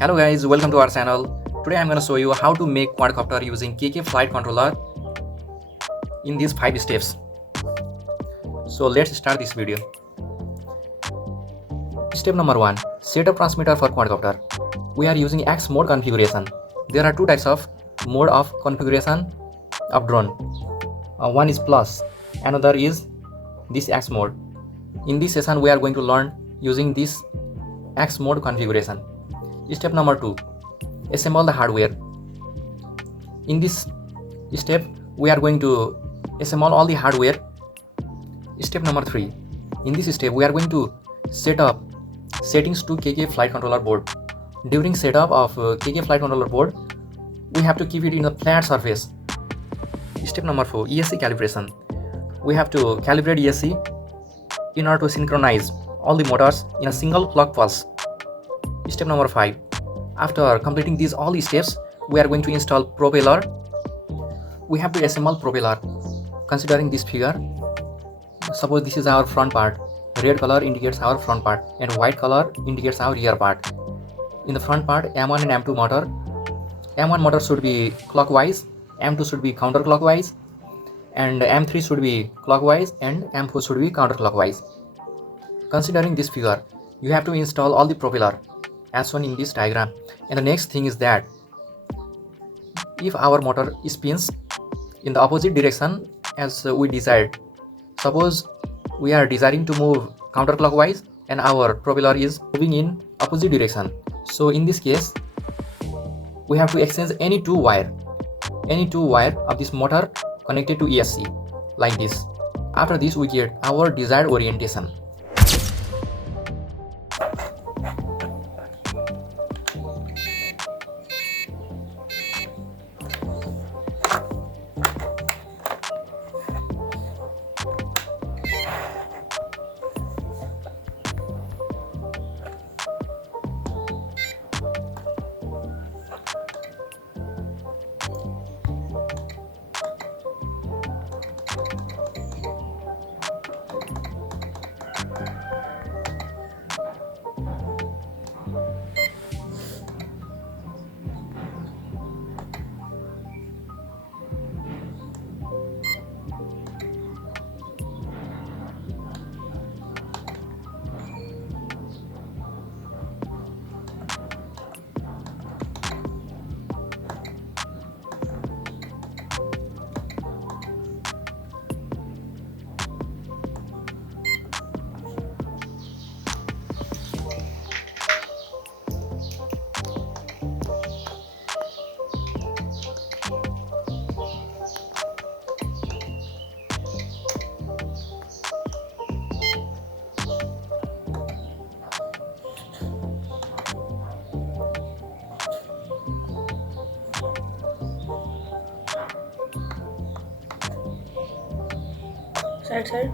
Hello guys, welcome to our channel. Today I'm going to show you how to make quadcopter using KK flight controller in these 5 steps. So let's start this video. Step number 1. Set up transmitter for quadcopter. We are using X mode configuration. There are two types of mode of configuration of drone. One is plus, another is this X mode. In this session we are going to learn using this X mode configuration. Step number 2. Assemble the hardware. In this step we are going to assemble all the hardware. Step number 3. In this step we are going to set up settings to KK flight controller board. During setup of KK flight controller board, we have to keep it in a flat surface. Step number 4. ESC calibration. We have to calibrate ESC in order to synchronize all the motors in a single clock pulse. Step number 5. After completing these all these steps, we are going to install propeller. We have to assemble propeller. Considering this figure, suppose this is our front part. Red color indicates our front part and white color indicates our rear part. In the front part, M1 and M2 motor. M1 motor should be clockwise, M2 should be counterclockwise, and M3 should be clockwise and M4 should be counterclockwise. Considering this figure, you have to install all the propeller as shown in this diagram. And the next thing is that if our motor spins in the opposite direction as we desired, suppose we are desiring to move counterclockwise and our propeller is moving in opposite direction, so in this case we have to exchange any two wire of this motor connected to ESC like this. After this we get our desired orientation. Side.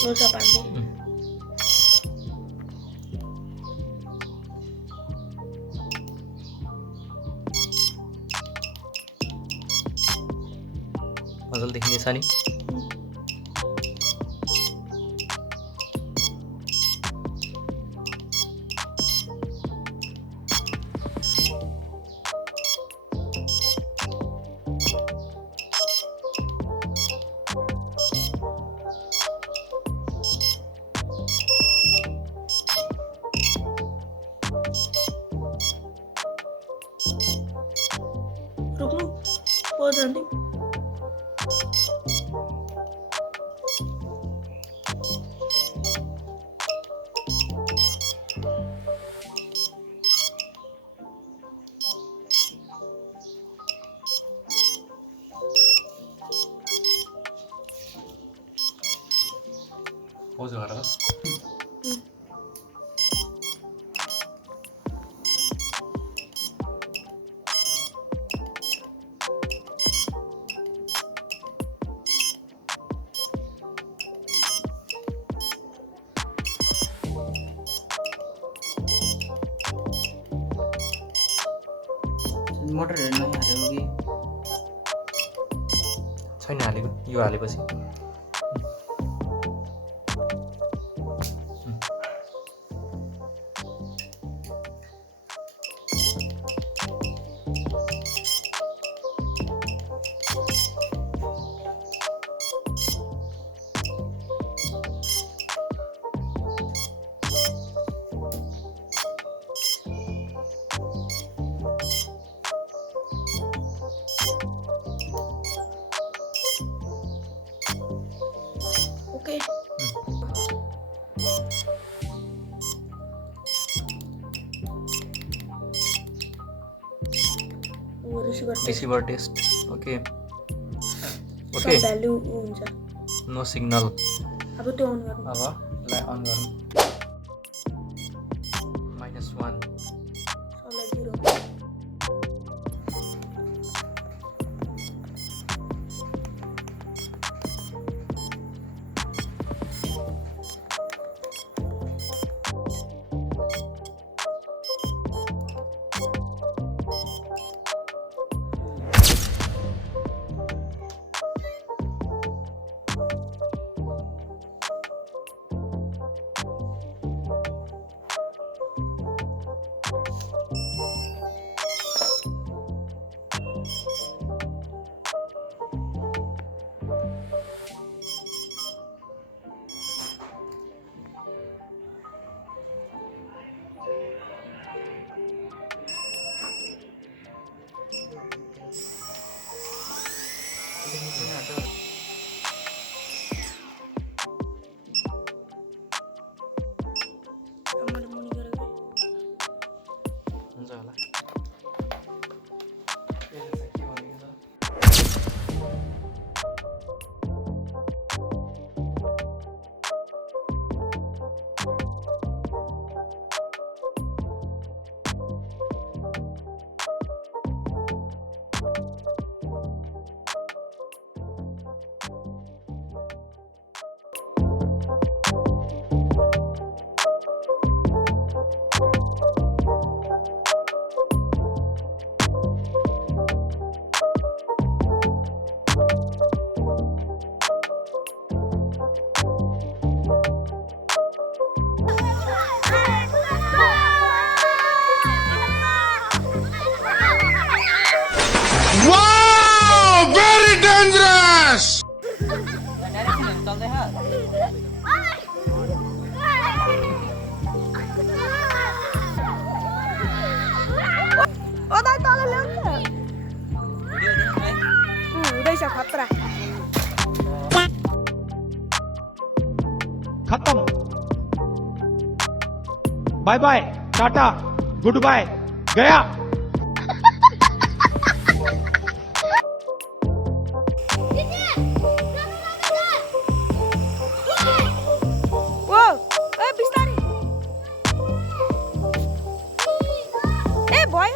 Close up Andy. मजलदेखि निशानी रुक्नु Pause Andy. Pause गरेर motor हेर्न हालेको कि छैन हालेको यो हालेपछि Okay. Receiver test okay okay value हुन्छ नो सिग्नल अब त्यो अन गर्नु अब लाई अन गरौँ -1 सबलाई 0 1 bye bye, tata, goodbye, गया। Wow, Bistari. Hey, boy.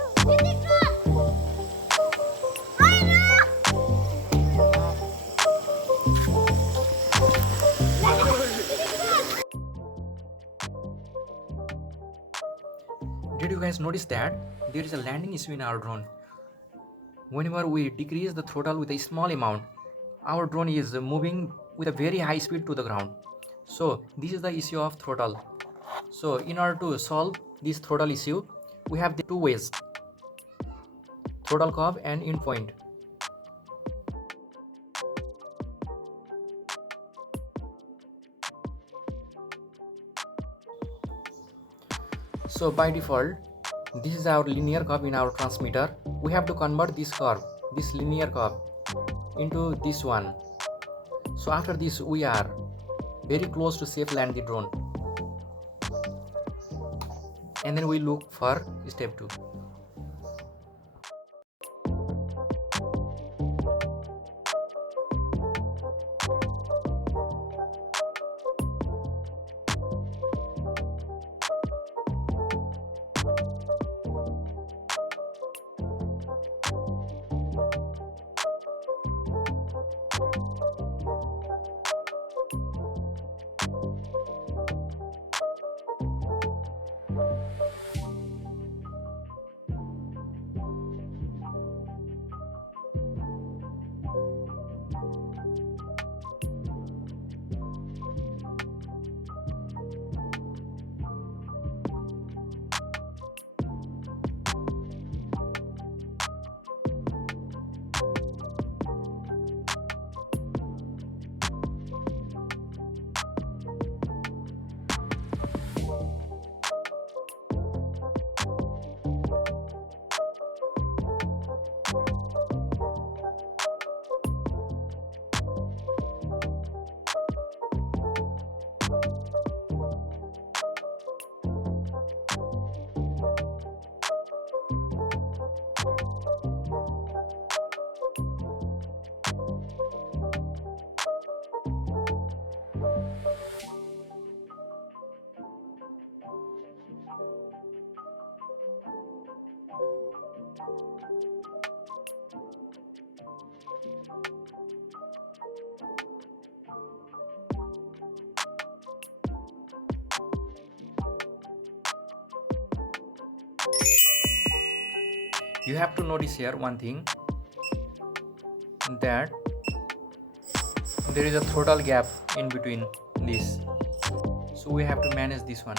Did you guys notice that there is a landing issue in our drone? Whenever we decrease the throttle with a small amount, our drone is moving with a very high speed to the ground. So this is the issue of throttle. So in order to solve this throttle issue, we have the two ways: throttle curve and end point. So by default, this is our linear curve in our transmitter. We have to convert this curve, this linear curve, into this one. So after this, we are very close to safe land the drone. And then we look for step 2. You have to notice here one thing, that there is a throttle gap in between this. So we have to manage this one.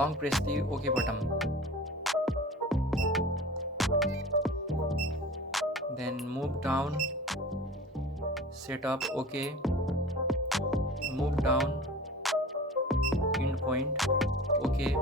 Long press the OK button. Then move down, set up OK, move down, end point, OK.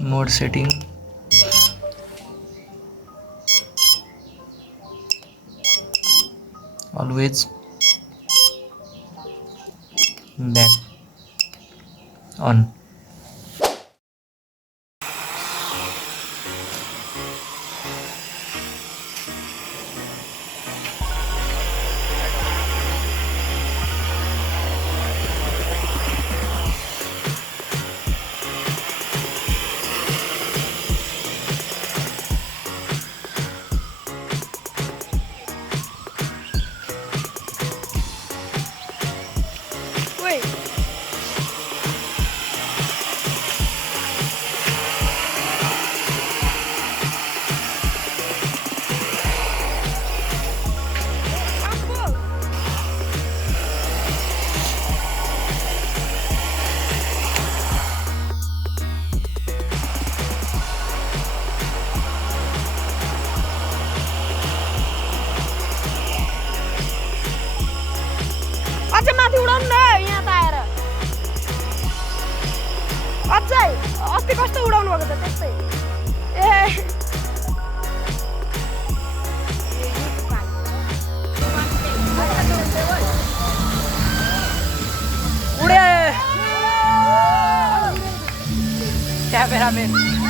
Mode setting, always back. on. Wait. Ampun. अझै माथि उडाउनु न यहाँ त आएर अझै अस्ति कस्तो उडाउनु भएको त त्यस्तै ए उडे क्यामेराम्यान